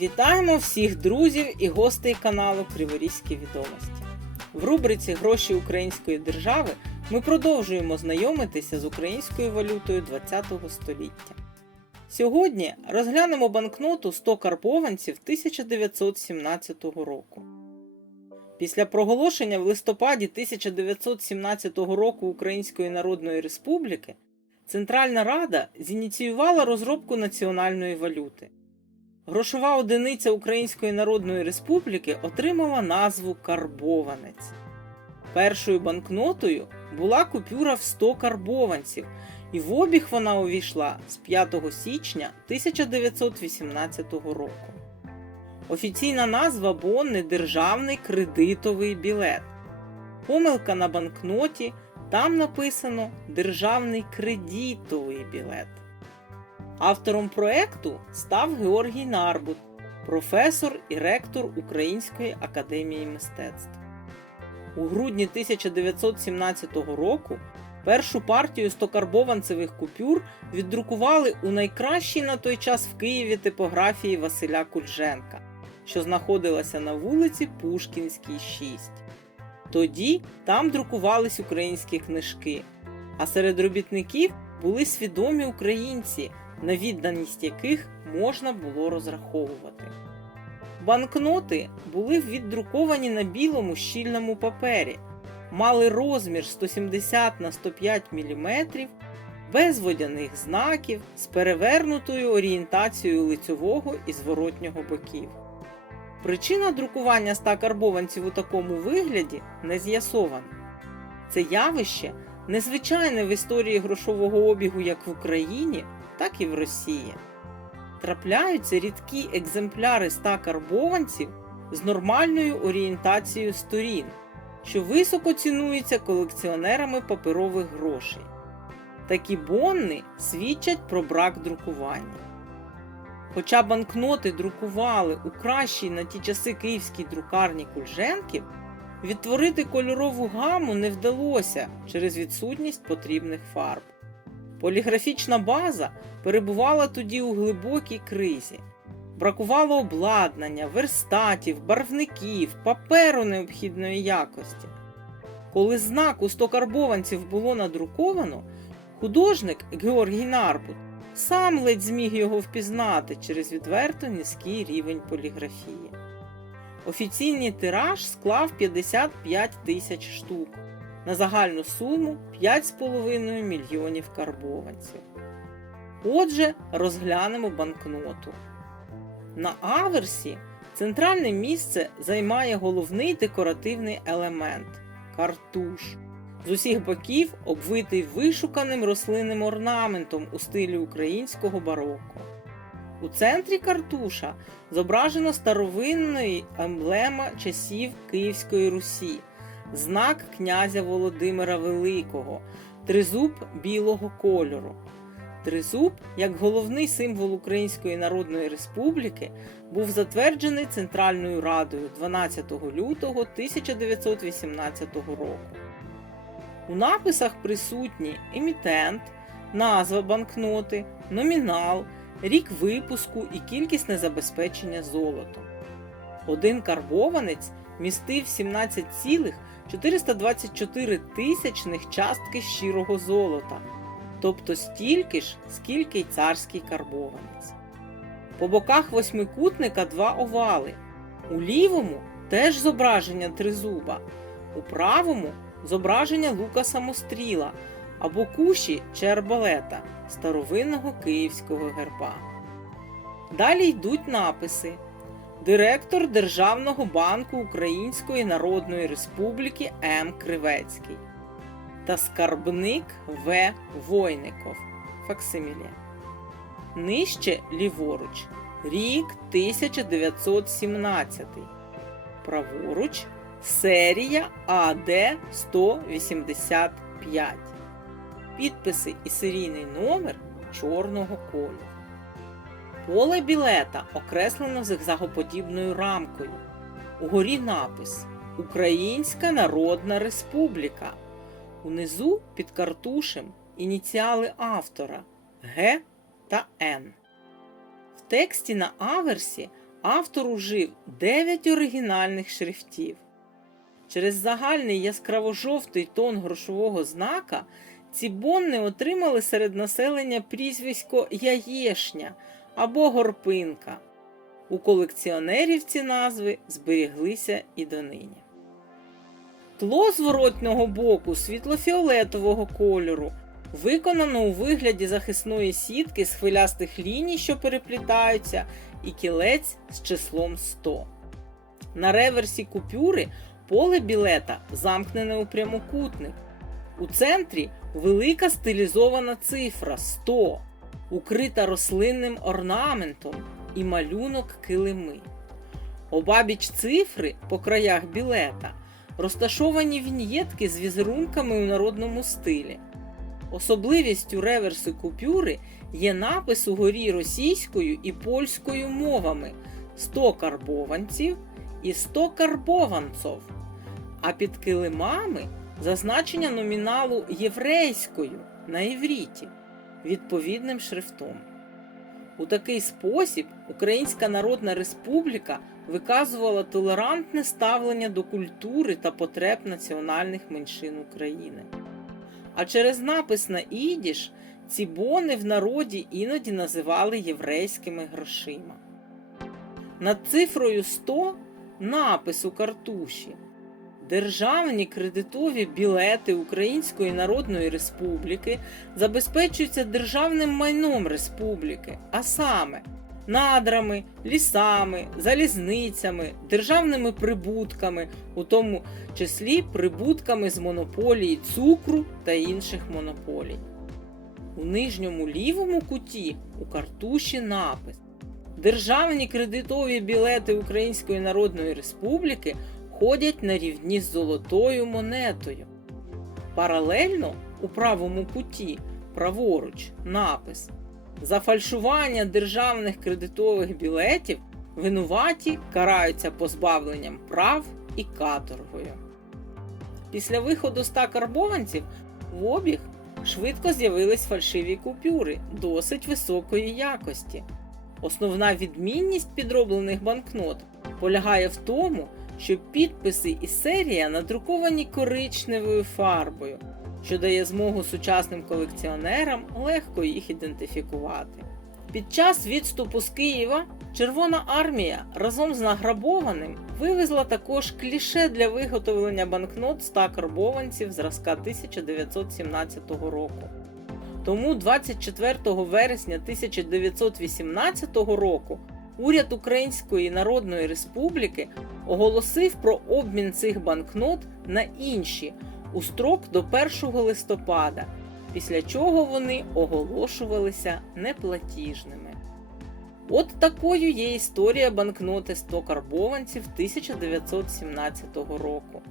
Вітаємо всіх друзів і гостей каналу Криворізькі відомості. В рубриці Гроші української держави ми продовжуємо знайомитися з українською валютою ХХ століття. Сьогодні розглянемо банкноту 100 карбованців 1917 року. Після проголошення в листопаді 1917 року Української Народної Республіки Центральна Рада зініціювала розробку національної валюти. Грошова одиниця Української Народної Республіки отримала назву карбованець. Першою банкнотою була купюра в 100 карбованців, і в обіг вона увійшла з 5 січня 1918 року. Офіційна назва бонни Державний кредитовий білет. Помилка на банкноті там написано Державний кредитовий білет. Автором проекту став Георгій Нарбут, професор і ректор Української академії мистецтв. У грудні 1917 року першу партію 100-карбованцевих купюр віддрукували у найкращій на той час в Києві типографії Василя Кульженка, що знаходилася на вулиці Пушкінській, 6. Тоді там друкувались українські книжки, а серед робітників були свідомі українці, на відданість яких можна було розраховувати. Банкноти були віддруковані на білому щільному папері, мали розмір 170 на 105 мм, без водяних знаків, з перевернутою орієнтацією лицьового і зворотнього боків. Причина друкування 100 карбованців у такому вигляді не з'ясована. Це явище незвичайне в історії грошового обігу як в Україні, так і в Росії. Трапляються рідкі екземпляри 100 карбованців з нормальною орієнтацією сторін, що високо цінуються колекціонерами паперових грошей. Такі бонни свідчать про брак друкування. Хоча банкноти друкували у кращій на ті часи київській друкарні Кульженків, відтворити кольорову гаму не вдалося через відсутність потрібних фарб. Поліграфічна база перебувала тоді у глибокій кризі. Бракувало обладнання, верстатів, барвників, паперу необхідної якості. Коли знак у 100 карбованців було надруковано, художник Георгій Нарбут сам ледь зміг його впізнати через відверто низький рівень поліграфії. Офіційний тираж склав 55 тисяч штук на загальну суму 5,5 мільйонів карбованців. Отже, розглянемо банкноту. На аверсі центральне місце займає головний декоративний елемент картуш. З усіх боків обвитий вишуканим рослинним орнаментом у стилі українського бароко. У центрі картуша зображено старовинний емблема часів Київської Русі, знак князя Володимира Великого, тризуб білого кольору. Тризуб, як головний символ Української Народної Республіки, був затверджений Центральною Радою 12 лютого 1918 року. У написах присутні емітент, назва банкноти, номінал, рік випуску і кількісне забезпечення золотом. Один карбованець містив 17,424 тисячних частки щирого золота, тобто стільки ж, скільки й царський карбованець. По боках восьмикутника два овали. У лівому теж зображення тризуба, у правому зображення лука самостріла або куші чи арбалета старовинного київського герба. Далі йдуть написи Директор Державного банку Української Народної Республіки М. Кривецький та скарбник В. Войников. Факсимілі. Нижче ліворуч. Рік 1917. Праворуч серія АД 185. Підписи і серійний номер чорного кольору. Поле білета окреслено зигзагоподібною рамкою. Угорі напис Українська Народна Республіка. Унизу під картушем ініціали автора Г та Н. В тексті на аверсі автор ужив 9 оригінальних шрифтів. Через загальний яскраво-жовтий тон грошового знака ці бонни отримали серед населення прізвисько Яєшня або Горпинка. У колекціонерів ці назви зберіглися і донині. Тло зворотного боку світло-фіолетового кольору виконано у вигляді захисної сітки з хвилястих ліній, що переплітаються, і кілець з числом 100. На реверсі купюри поле білета замкнене у прямокутник. У центрі велика стилізована цифра 100, укрита рослинним орнаментом і малюнок килими. Обабіч цифри по краях білета розташовані віньєтки з візерунками у народному стилі. Особливістю реверсу купюри є напис угорі російською і польською мовами 100 карбованців і 100 карбованців, а під килимами зазначення номіналу єврейською на івріті відповідним шрифтом. У такий спосіб Українська Народна Республіка виказувала толерантне ставлення до культури та потреб національних меншин України. А через напис на ідіш ці бони в народі іноді називали єврейськими грошима. Над цифрою 100 напис у картуші. Державні кредитові білети Української Народної Республіки забезпечуються державним майном республіки, а саме надрами, лісами, залізницями, державними прибутками, у тому числі прибутками з монополії цукру та інших монополій. У нижньому лівому куті у картуші напис Державні кредитові білети Української Народної Республіки ходять на рівні з золотою монетою. Паралельно у правому куті праворуч напис За фальшування державних кредитових білетів винуваті караються позбавленням прав і каторгою. Після виходу 100 карбованців в обіг швидко з'явились фальшиві купюри досить високої якості. Основна відмінність підроблених банкнот полягає в тому, що підписи і серія надруковані коричневою фарбою, що дає змогу сучасним колекціонерам легко їх ідентифікувати. Під час відступу з Києва Червона армія разом з награбованим вивезла також кліше для виготовлення банкнот 100 карбованців зразка 1917 року. Тому 24 вересня 1918 року уряд Української Народної Республіки оголосив про обмін цих банкнот на інші у строк до 1 листопада, після чого вони оголошувалися неплатіжними. От такою є історія банкноти 100 карбованців 1917 року.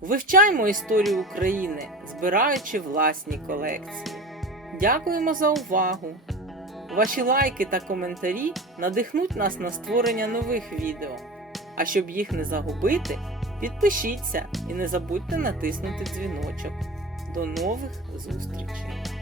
Вивчаймо історію України, збираючи власні колекції. Дякуємо за увагу! Ваші лайки та коментарі надихнуть нас на створення нових відео. А щоб їх не загубити, підпишіться і не забудьте натиснути дзвіночок. До нових зустрічей!